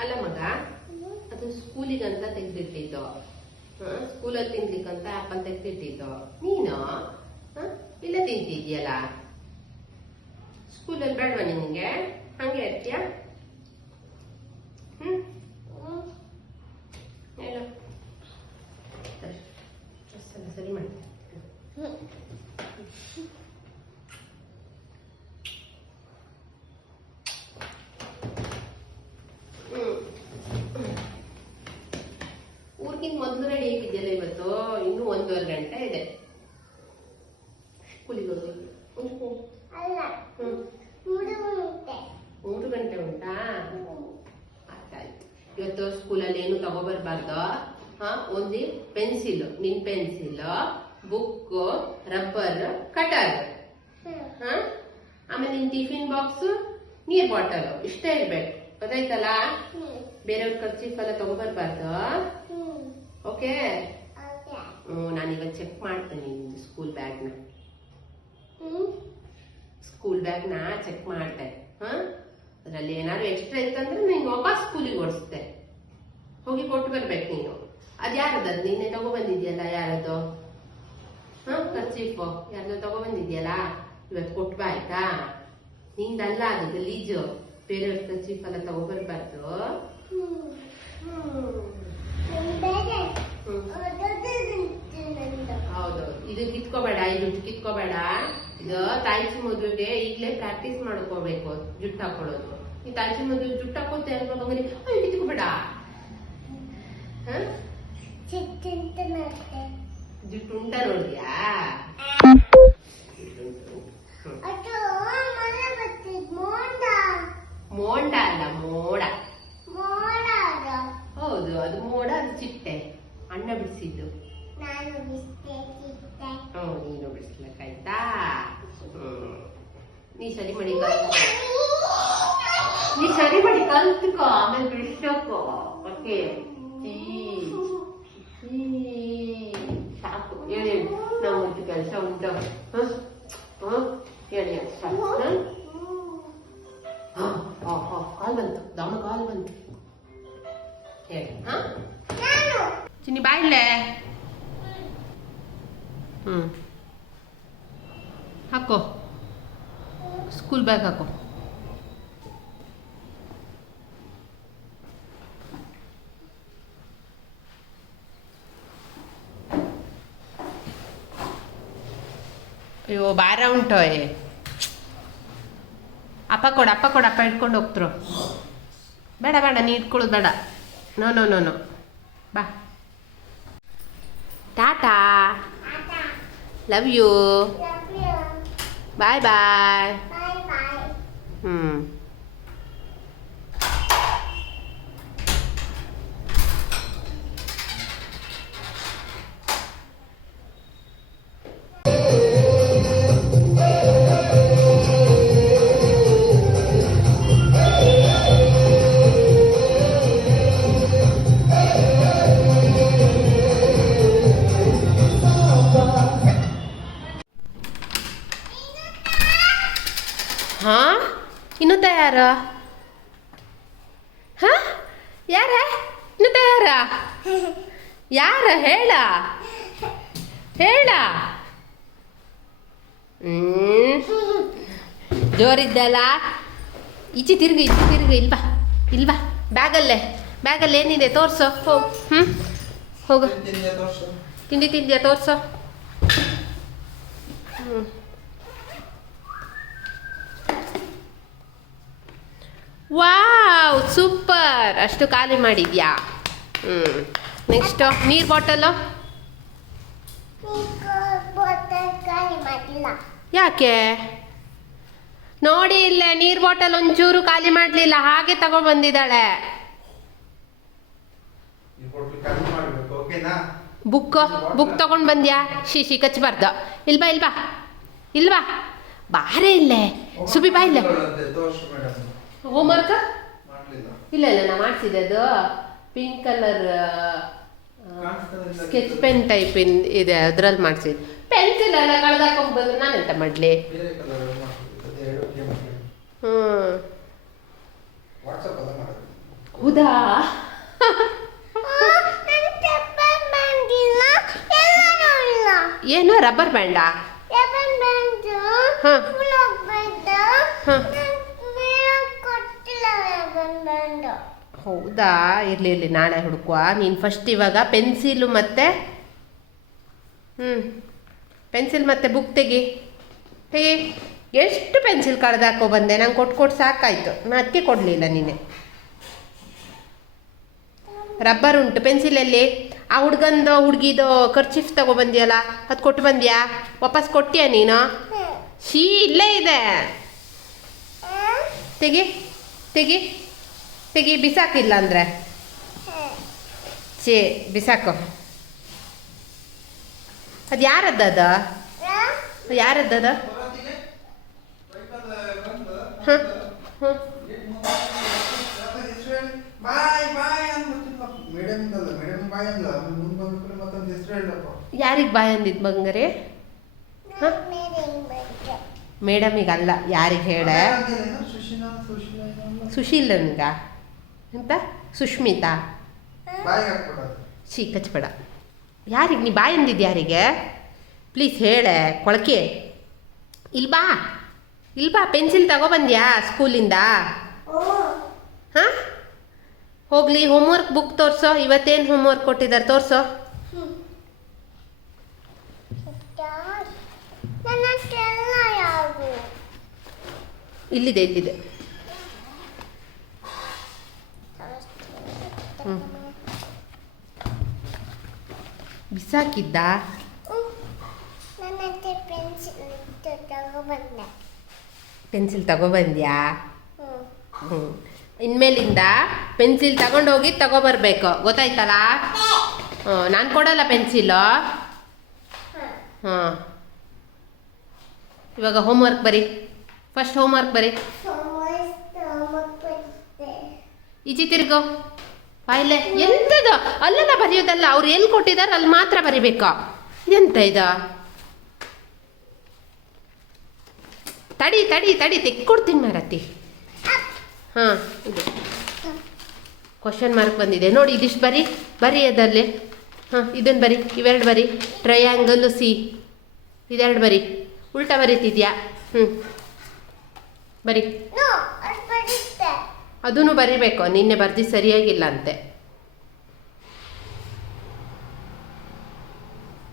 ಅಲ್ಲ ಮಗ, ಅದು ಸ್ಕೂಲಿಗಂತ ತೆಗೆದಿಟ್ಟಿದ್ದು. ಸ್ಕೂಲಲ್ಲಿ ತಿನ್ಲಿಕ್ಕಂತ ಆಪಲ್ ತೆಗೆದಿಟ್ಟಿದ್ದು. ನೀನು? ಇಲ್ಲ ತಿಂತಿದ್ಯಲ್ಲ ಸ್ಕೂಲಲ್ಲಿ ಬೇಡವಾ ನಿನಗೆ ಹಂಗೆ ಇರ್ತೀಯ ಹ್ಮ್ ಹೇಳು ಸರಿ ಡ್ರೆಸ್ ಎಲ್ಲ ಸರಿ ಮಾಡಿ ಹ್ಮ್ ಗಂಟೆ ರೆಡಿ ಆಗಿದೆಯಲ್ಲ ಇವತ್ತು? ಇನ್ನೂ ಒಂದೂವರೆ ಗಂಟೆ ಇದೆ. ಹ್ಮ್. ಮೂರು ಗಂಟೆ ಉಂಟಾ. ಆಯ್ತಾಯ್ತು. ಇವತ್ತು ಸ್ಕೂಲಲ್ಲಿ ಏನು ತಗೋಬರ್ಬಾರ್ದು? ಹಾ ಒಂದು ಪೆನ್ಸಿಲ್. ನಿನ್ ಪೆನ್ಸಿಲ್ ಬುಕ್ ರಬ್ಬರ್ ಕಟರ್. ಹಾ? ಆಮೇಲೆ ನಿನ್ ಟಿಫಿನ್ ಬಾಕ್ಸ್ ನೀರ್ ಬಾಟಲ್. ಇಷ್ಟೇ ಇರ್ಬೇಕು. ಗೊತ್ತಾಯ್ತಲ್ಲ? ಬೇರೆಯವ್ರ ಖರ್ಚಿಫ್ ಎಲ್ಲ ತಗೋಬರ್ಬಾರ್ದು? ಓಕೆ? ಹ್ಞೂ ನಾನೀಗ ಚೆಕ್ ಮಾಡ್ತೇನೆ ನಿಮ್ದು ಸ್ಕೂಲ್ ಬ್ಯಾಗ್ನ ಸ್ಕೂಲ್ ಬ್ಯಾಗ್ನ ಚೆಕ್ ಮಾಡ್ತೆ ಹಾ? ಅದರಲ್ಲಿ ಏನಾದ್ರು ಎಕ್ಸ್ಟ್ರಾ ಇತ್ತಂದ್ರೆ ನಿಂಗೆ ವಾಪಸ್ ಸ್ಕೂಲಿಗೆ ಓಡಿಸ್ತೆ ಹೋಗಿ ಕೊಟ್ಟು ಬರ್ಬೇಕು ನೀನು. ಅದು ಯಾರದ್ದು ಅದ್ ನಿನ್ನೆ ತಗೊಬಂದಿದ್ಯಲ್ಲ ಯಾರದು? ಹಾ ಖರ್ಚೀಫು. ಯಾರ್ದೋ ತಗೊಬಂದಿದ್ಯಲ್ಲ? ಇವತ್ತು ಕೊಟ್ಟು ಬಾ ಆಯ್ತಾ? ನಿಂದಲ್ಲ ಅದು ಗಲೀಜು ಬೇರೆಯವ್ರ ಖರ್ಚೀಫ್ ಎಲ್ಲ ತಗೊಬರ್ಬಾರ್ದು. ಹ್ಮ್ ಹೌದು ಇದು ಕಿತ್ಕೋಬೇಡ ಇದು ಕಿತ್ಕೋಬೇಡ. ಇದು ತಾಯ್ಚಿ ಮದುವೆಗೆ ಈಗಲೇ ಪ್ರಾಕ್ಟೀಸ್ ಮಾಡ್ಕೋಬೇಕು ಜುಟ್ಟು ಹಾಕೊಳ್ಳೋದು. ಈ ತಾಯ್ಚಿ ಮದುವೆ ಜುಟ್ಟು ಹಾಕೋತೆ ಅಲ್ವಾ ಮಗನಿ ಕಿತ್ಕೋಬೇಡ? ಜುಟ್ಟು ಉಂಟ ನೋಡಿದ್ಯಾ? ಮೋಂಡ. ಅಲ್ಲ ಮೋಡ. ಹೌದು ಅದು ಮೋಡ ಅದು ಚಿಟ್ಟೆ. ಅಣ್ಣ ಬಿಡಿಸಿದ್ದು ನಾನು ಬಿಸ್ಕೆಟ್ ಹ್ಮ್ ನೀನು ಬಿಡಿಸ್ಲಕ್ಕಾಯ್ತಾ ಹ್ಮ್ ನೀ ಸರಿ ಮಾಡಿ ಕಲ್ತ್ಕೊ ನೀ ಸರಿ ಮಾಡಿ ಕಲ್ತ್ಕೋ ಆಮೇಲೆ ಬಿಡಿಸ್ಬೇಕು ಓಕೆ ಚೀ ಚೀ. ಸಾಕು ಹೇಳಿ ನಾವು ಒಂದು ಕೆಲಸ ಉಂಟು ಹ ಹ ಹೇಳಿ ಸಾಕು ಹ? ಹ, ಹ, ಹ, ಕಾಲ್ ಬಂತು ದಮ ಕಾಲ್ ಬಂತು ಹೇಳಿ ಹಾ ನಾನು ಚಿನ್ನಿ ಬಾಯಿಲೆ ಹ್ಮ್ ಹಾಕೋ ಸ್ಕೂಲ್ ಬ್ಯಾಗ್ ಹಾಕೋ ಅಯ್ಯೋ ಭಾರ ಉಂಟು ಏ ಅಪ್ಪ ಕೊಡು ಅಪ್ಪ ಕೊಡು ಅಪ್ಪ ಇಟ್ಕೊಂಡು ಹೋಗ್ತರು. ಬೇಡ ಬೇಡ ನೀ ಇಟ್ಕೊಳ್ಳೋದು ಬೇಡ. No no no no. ಬಾ. ಟಾಟಾ. ಆಟ love you. Love you. Bye bye. Bye bye. ಹ್ಞೂ ಯಾರ? ತಯಾರ ಯಾರ ಹೇಳ? ಹೇಳ? ಜೋರಿದ್ದಲ್ಲ? ಈಚೆ ತಿರುಗಿ ಈಚೆ ತಿರುಗಿ, ಇಲ್ವಾ? ಇಲ್ವಾ? ಬ್ಯಾಗಲ್ಲೇ, ಬ್ಯಾಗಲ್ಲಿ ಏನಿದೆ ತೋರಿಸೋ ಹೋಗು ಹ್ಞೂ ಹೋಗು. ತಿಂಡಿ ತಿಂದಿಯಾ ತೋರಿಸೋ? ಹ್ಞೂ ವಾವ್, ಸೂಪರ್. ಅಷ್ಟು ಖಾಲಿ ಮಾಡಿದ್ಯಾ? ಹ್ಞೂ ನೆಕ್ಸ್ಟು ನೀರ್ ಬಾಟಲು ಯಾಕೆ? ನೋಡಿ ಇಲ್ಲ ನೀರ್ ಬಾಟಲ್ ಒಂಚೂರು ಖಾಲಿ ಮಾಡಲಿಲ್ಲ ಹಾಗೆ ತಗೊಬಂದಿದ್ದಾಳೆ ಬಂದಿದ್ದಾಳೆ ಓಕೆನಾ? ಬುಕ್ ಬುಕ್ ತಗೊಂಡು ಬಂದ್ಯಾ ಶಿಶಿ ಕಚ್ಚಬಾರ್ದು ಇಲ್ವಾ ಇಲ್ವಾ? ಇಲ್ವಾ? ಬಾರೇ ಇಲ್ಲೇ. ಸುಬಿ ಬಾ ಇಲ್ಲೇ. ಹೋಮ್ ವರ್ಕ್ ಇಲ್ಲ ಇಲ್ಲ ನಾ ಮಾಡಿಸಿದೆ ಅದು pink colour sketch pen type ಇನ್ ಇದೆ ಅದ್ರಲ್ಲಿ ಮಾಡಿಸಿ ಪೆನ್ಸಿಲ್ ಎಲ್ಲ ಕಳೆದಾಕೊಂಡು ಬಂದು ನಾನು ಎಂತ ಮಾಡಲಿ? ಮಾಡೋದು ಹೌದಾ? ಏನು ರಬ್ಬರ್ ಬ್ಯಾಂಡಾ ಹಾಂ. ಹಾ. ಹೌದಾ? ಇರ್ಲಿ ಇರ್ಲಿ ನಾಳೆ ಹುಡುಕುವ. ನೀನು ಫಸ್ಟ್ ಇವಾಗ ಪೆನ್ಸಿಲು ಮತ್ತೆ ಹ್ಞೂ ಪೆನ್ಸಿಲ್ ಮತ್ತೆ ಬುಕ್ ತೆಗಿ. ತೆಗಿ. ಎಷ್ಟು ಪೆನ್ಸಿಲ್ ಕಳೆದಾಕೋ ಬಂದೆ? ನಂಗೆ ಕೊಟ್ಟು ಕೊಟ್ಟು ಸಾಕಾಯ್ತು. ನಾನು ಅದಕ್ಕೆ ಕೊಡಲಿಲ್ಲ ನೀನೆ. ರಬ್ಬರ್ ಉಂಟು. ಪೆನ್ಸಿಲಲ್ಲಿ ಆ ಹುಡ್ಗಂದು ಹುಡುಗಿದು ಖರ್ಚಿಫ್ ತಗೊಬಂದಿಯಲ್ಲ ಅದು ಕೊಟ್ಟು ಬಂದ್ಯಾ? ವಾಪಸ್ ಕೊಟ್ಟಿಯಾ ನೀನು? ಶೀ ಇಲ್ಲೇ ಇದೆ. ತೆಗಿ ತೆಗಿ. ತೆಗಿ ಬಿಸಾಕಿಲ್ಲ ಅಂದರೆ? ಛೇ ಬಿಸಾಕು. ಅದು ಯಾರದ್ದದ ಯಾರದ್ದದ ಅದು? ಹಾಂ? ಬಾಯ್ ಬಾಯ್ ಅಂದ್ಬಿಟ್ಟಿಲ್ಲ ಮೇಡಮ್ ಅಲ್ಲ ಮೇಡಮ್ ಬಾಯ್ ಅಂದ್ಲ ಮುಂದೆ ಮತ್ತೊಂದು ಹೆಸರು ಹೇಳಪ್ಪ ಯಾರಿಗೆ ಬಾಯ್ ಅಂದಿದ್ದು ಬಂಗಾರೆ ಹ? ಮೇಡಮಿಗಲ್ಲ ಯಾರಿಗೆ ಹೇಳ ಸುಶೀಲನ್ಗ? ಎಂತ? ಸುಷ್ಮಿತಾ ಶೀ ಕಚ್ಬೇಡ. ಯಾರಿಗೆ ನೀ ಬಾಯ್ ಅಂದಿದ್ದು ಯಾರಿಗೆ? ಪ್ಲೀಸ್ ಹೇಳೆ ಕೊಳಕೆ. ಇಲ್ಬಾ ಇಲ್ಬಾ ಪೆನ್ಸಿಲ್ ತಗೊಬಂದ್ಯಾ ಸ್ಕೂಲಿಂದ? ಹಾಂ? ಹೋಗಲಿ ಹೋಮ್ವರ್ಕ್ ಬುಕ್ ತೋರಿಸೋ. ಇವತ್ತೇನು ಹೋಮ್ವರ್ಕ್ ಕೊಟ್ಟಿದ್ದಾರೆ ತೋರಿಸೋ. ಇಲ್ಲಿದೆ ಇಲ್ಲಿದೆ ಹ್ಮ್. ಹತ್ರ ಪೆನ್ಸಿಲ್ ತಗೋ ತಗೊಬಂದೆ. ಪೆನ್ಸಿಲ್ ತಗೊಬಂದ್ಯಾ? ಹ್ಞೂ ಹ್ಞೂ ಇನ್ಮೇಲಿಂದ ಪೆನ್ಸಿಲ್ ತಗೊಂಡೋಗಿ ತಗೊಬರ್ಬೇಕು. ಗೊತ್ತಾಯ್ತಲ್ಲ? ಹ್ಞೂ ನಾನು ಕೊಡಲ್ಲ ಪೆನ್ಸಿಲು. ಹಾಂ ಇವಾಗ ಹೋಮ್ವರ್ಕ್ ಬರಿ. ಫಸ್ಟ್ ಹೋಮ್ವರ್ಕ್ ಬರಿ. ಈಚಿ ತಿರ್ಗೋ. ಬಾಯ್ಲೆ ಎಂತದ? ಅಲ್ಲೆಲ್ಲ ಬರೆಯೋದಲ್ಲ, ಅವ್ರು ಎಲ್ಲಿ ಕೊಟ್ಟಿದ್ದಾರೆ ಅಲ್ಲಿ ಮಾತ್ರ ಬರಿಬೇಕಾ? ಎಂತ ಇದ? ತಡಿ ತಡಿ ತಡಿ ತೆಕ್ಕೊಡ್ತೀನಿ ಮಾರತಿ. ಹಾಂ, ಇದು. ಕ್ವಶನ್ ಮಾರ್ಕ್ ಬಂದಿದೆ. ನೋಡಿ, ಇದಿಷ್ಟು ಬರಿ ಬರಿ ಅದರಲ್ಲಿ ಹಾಂ ಇದನ್ನು ಬರಿ, ಇವೆರಡು ಬರಿ. ಟ್ರಯಾಂಗಲ್ ಸಿ ಇದೆರಡು ಬರಿ. ಉಲ್ಟಾ ಬರೀತಿದ್ಯಾ? ಹ್ಞೂ ಬರಿ. ಅದನ್ನು ಬರಿಬೇಕು. ನಿನ್ನೆ ಬರ್ದಿ ಸರಿಯಾಗಿಲ್ಲ ಅಂತೆ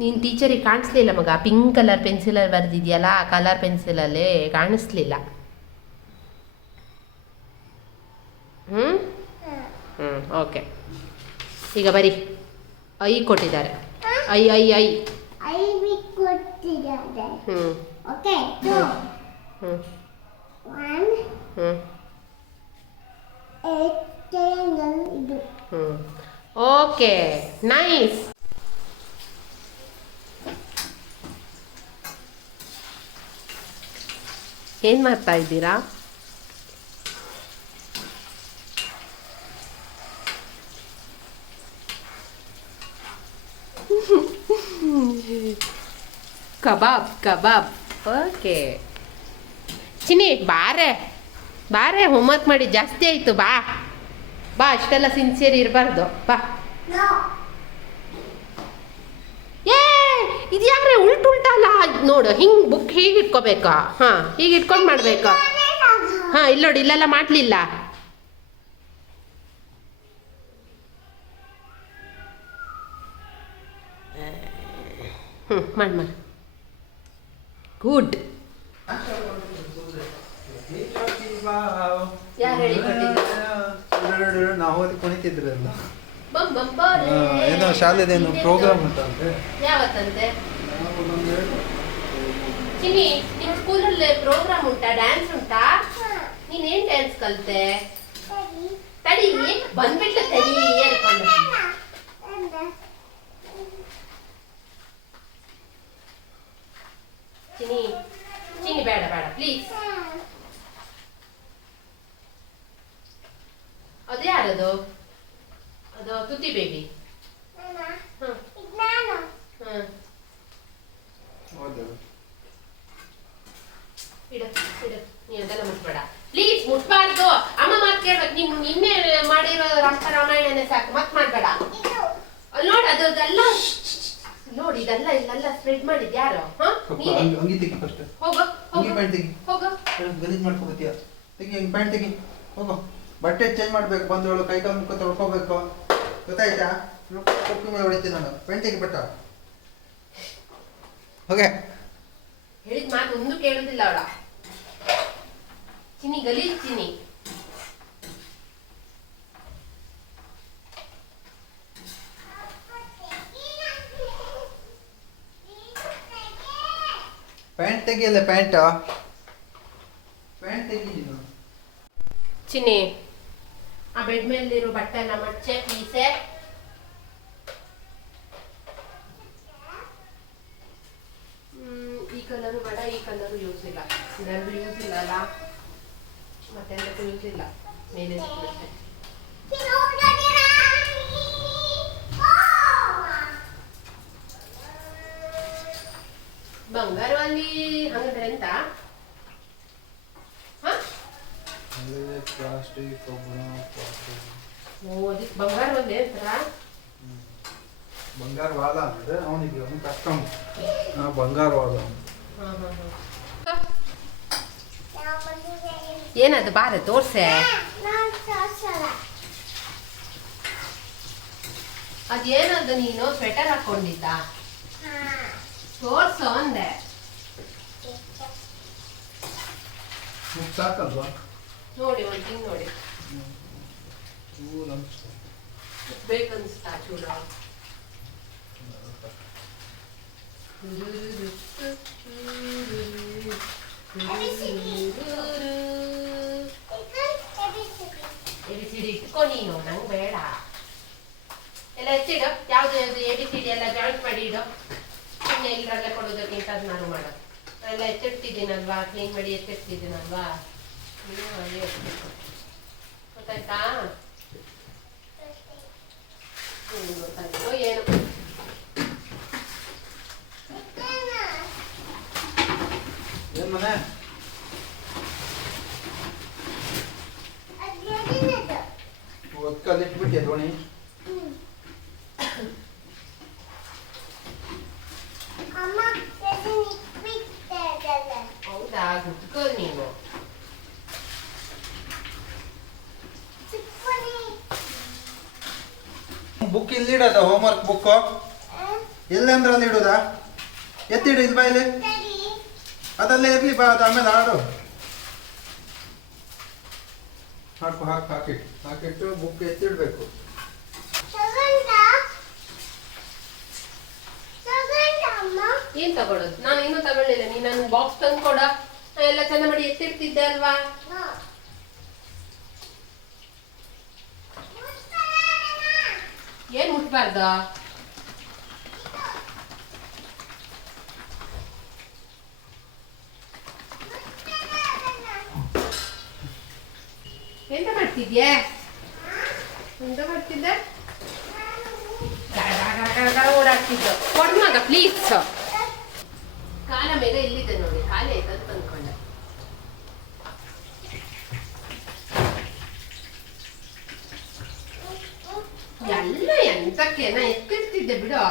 ನೀನು ಟೀಚರಿಗೆ ಕಾಣಿಸ್ಲಿಲ್ಲ ಮಗ? ಪಿಂಕ್ ಕಲರ್ ಪೆನ್ಸಿಲಲ್ಲಿ ಬರೆದಿದೆಯಲ್ಲ ಆ ಕಲರ್ ಪೆನ್ಸಿಲಲ್ಲೇ ಕಾಣಿಸ್ಲಿಲ್ಲ. ಹ್ಞೂ ಹ್ಞೂ ಓಕೆ ಈಗ ಬರಿ. ಐ ಕೊಟ್ಟಿದ್ದಾರೆ. ಐ ಐ ಐ. ಹ್ಞೂ ಹ್ಞೂ ಹ್ಞೂ ಏಟ್ ಟ್ರಯಾಂಗಲ್ ಇದು ಹ್ಞೂ ಓಕೆ, ನೈಸ್. ಏನು ಮಾಡ್ತಾ ಇದ್ದೀರಾ? ಕಬಾಬ್ ಕಬಾಬ್. ಓಕೆ. ಚಿನಿ ಬಾರೆ. ಬಾರೆ ಹೋಮ್ವರ್ಕ್ ಮಾಡಿ ಜಾಸ್ತಿ ಆಯಿತು, ಬಾ. ಬಾ, ಅಷ್ಟೆಲ್ಲ ಸಿನ್ಸಿಯರ್ ಇರಬಾರ್ದು. ಬಾ. ಏ ಇದು ಯಾಕ್ರೆ ಉಲ್ಟ್ ಉಲ್ಟಲ್ಲ ನೋಡು ಹಿಂಗೆ ಬುಕ್ ಹೀಗೆ ಇಟ್ಕೋಬೇಕಾ ಹಾಂ ಹೀಗೆ ಇಟ್ಕೊಂಡು ಮಾಡಬೇಕು? ಹಾಂ ಇಲ್ಲ ನೋಡಿ ಇಲ್ಲೆಲ್ಲ ಮಾಡಲಿಲ್ಲ. ಹ್ಞೂ ಮಾಡಿ ಮಾಡಿ. ಗುಡ್. ಯಾರು ಹೇಳಿ ನಾವು ಕುಣಿತಿದ್ರಲ್ಲ. ಏನೋ ಶಾಲೆದೇನು ಪ್ರೋಗ್ರಾಮ್ ಉಂಟಂತೆ. ಯಾವತ್ತಂತೆ. ಚಿನ್ನಿ ನಿಮ್ಮ ಸ್ಕೂಲಲ್ಲಿ ಪ್ರೋಗ್ರಾಮ್ ಉಂಟಾ ಡ್ಯಾನ್ಸ್ ಉಂಟಾ? ನೀನೇನ್ ಡ್ಯಾನ್ಸ್ ಕಲ್ತೆ? ತಡಿ ಬಂದ್ಬಿಟ್ಲ ತಡಿ ಹೇಳ್ಕೊಂಡು ಚಿನ್ನಿ ಚಿನ್ನಿ ಬೇಡ ಬೇಡ ಪ್ಲೀಸ್ ಅದು ಯಾರದು ಅದು ತುತಿ ಬೇಬಿ ಹ್ಮ್ ನಾನು ಹ್ಮ್ ಹೌದು ಇಡು ಇಡು ನೀ ಅದೆಲ್ಲ ಮುಟ್ಬೇಡ ಪ್ಲೀಸ್ ಮುಟ್ಬಾರ್ದು ಅಮ್ಮ ಮಾತ್ ಕೇಳ್ಬೇಕು ನೀನ್ ನಿನ್ನೆ ಮಾಡಿರೋ ರಾಷ್ಟ್ರ ರಾಮಾಯಣನೇ ಸಾಕು ಮತ್ ಮಾಡ್ಬೇಡ ಇದು ಅಲ್ಲಿ ನೋಡು ಅದೆಲ್ಲ ನೋಡಿ ಇದೆಲ್ಲ ಇಲ್ಲೆಲ್ಲ ಸ್ಪ್ರೆಡ್ ಮಾಡಿದ್ ಯಾರು? ಅಂಗಿ ತೆಗಿ ಫಸ್ಟ್ ಹೋಗ ಅಂಗಿ ಹೋಗ ಪ್ಯಾಂಟ್ ತೆಗಿ. ಹೋಗ. ಗಲೀಜ್ ಮಾಡ್ಕೊಬತ್ತೀಯ? ತೆಗಿ ಹಂಗೆ ಪ್ಯಾಂಟ್ ತೆಗಿ. ಹೋಗು. ಬಟ್ಟೆ ಚೇಂಜ್ ಮಾಡ್ಬೇಕು ಬಂದವಳು ಕೈ ಕಾಲು ಮುಖ ತೊಳ್ಕೋಬೇಕು. ಗೊತ್ತಾಯ್ತಾ? ಕೊಪ್ಪಿ ಮೇಲೆ ಹೊಡಿತೀನಿ ನಾನು. ಪ್ಯಾಂಟ್ ತೆಗಿ ಬಟ್ಟ. ಓಕೆ ಹೇಳಿದ ಮಾತು ಒಂದು ಕೇಳೋದಿಲ್ಲ ಅವಳ. ಚಿನಿ ಗಲೀಜ್ ಚಿನಿ ಪ್ಯಾಂಟ್ ತೆಗಿಯಲ್ಲ ಪ್ಯಾಂಟ್? ಪ್ಯಾಂಟ್ ತೆಗಿ ನೀನು. ಚಿನಿ ಆ ಬೆಡ್ ಮೇಲಿರೋ ಬಟ್ಟೆ ಎಲ್ಲ ಮಚ್ಚೆ ಪೀಸೆ. ಹ್ಮ್, ಈ ಕಲರ್ ಬೇಡ ಈ ಕಲರು ಯೂಸ್ ಇಲ್ಲ. ಇದೆರಡು ಯೂಸ್ ಇಲ್ಲ ಅಲ್ಲ? ಮತ್ತೆ ಯೂಸ್ ಇಲ್ಲ. ಮೇಲೆ ವಾದ ಅಂದ್ರೆ ಅವನಿಗೆ ಅವನು ಕಸ್ಟಮ್ ಬಂಗಾರವಾದ. ಏನದು ಬಾರ ತೋರ್ಸೆ? ಅದೇನದು ನೀನು? ಸ್ವೆಟರ್ ಹಾಕೊಂಡಿದ್ದ? ತೋರ್ಸು ಅಂದೆ. ಸಾಕಲ್ವಾ ನೋಡಿ ಒಂದು ತಿಂಗ್ ನೋಡಿ. ಬೇಕನ್ಸ್ತಾ ಚೂಡ ನೀನು ನಂಗೆ ಬೇಡ. ಎಲ್ಲ ಎತ್ತಿಡು? ಯಾವ್ದು ಎ ಬಿ ಸಿ ಎಲ್ಲ ಜಾಯಿಂಟ್ ಮಾಡಿ ಇಡು. ಸುಮ್ಮನೆ ಇಲ್ಲರಲ್ಲೇ ಕೊಡೋದಕ್ಕಿಂತ ಅದು ನಾನು ಮಾಡು ಎಲ್ಲ ಎತ್ತಿಡ್ತಿದ್ದೀನಲ್ವಾ? ಕ್ಲೀನ್ ಮಾಡಿ ಎತ್ತಿಡ್ತಿದ್ದೀನಲ್ವಾ? ಗೊತ್ತಾಯ್ತಾ? ಗೊತ್ತಾಯ್ತು. ಏನು. ಮನೆ ಒತ್ಕಲಿಟ್ಬಿಟ್ಟೆ ದೋಣಿ? ಹೌದಾ ಗುಟ್ಕೋ ನೀನು. ಬುಕ್ ಇಲ್ಲಿಡೋದ ಹೋಮ್ವರ್ಕ್ ಬುಕ್ಕು ಎಲ್ಲಂದ್ರಲ್ಲಿ ಎತ್ತಿಡು ಇಲ್ಲಿ? ಆಮೇಲೆ ಆಡು ಹಾಕು ಹಾಕು ಹಾಕಿಟ್ಟು ಹಾಕಿಟ್ಟು ಬುಕ್ ಎತ್ತಿಡ್ಬೇಕು? ಏನ್ ತಗೊಳ್ಳೋದು ನಾನು ಇನ್ನೂ ತಗೊಳ್ಳಿಲ್ಲ. ನೀನ್ ನನ್ ಬಾಕ್ಸ್ ತಂದು ಕೊಡ. ನಾ ಎಲ್ಲ ಚಂದ ಮಾಡಿ ಎತ್ತಿರ್ತಿದ್ದೆ ಅಲ್ವಾ. ಏನ್ ಮುಟ್ಬಾರ್ದ? ಮಾಡ್ತಿದ್ಯೆ? ಎಂತ ಮಾಡ್ತಿದ್ದೆ? ಓಡಾಡ್ತಿದ್ದು. ಕೊಡ್ ಪ್ಲೀಸ್ ಕಾಲ ಮೇಲೆ ಇಲ್ಲಿದ್ದೆ ನೋಡಿ ಖಾಲಿ ಆಯ್ತು ಅಂತ ಅಂದ್ಕೊಂಡೆ ಎಲ್ಲ ಎಂತಕ್ಕೇನ ಎತ್ತಿರ್ತಿದ್ದೆ ಬಿಡು.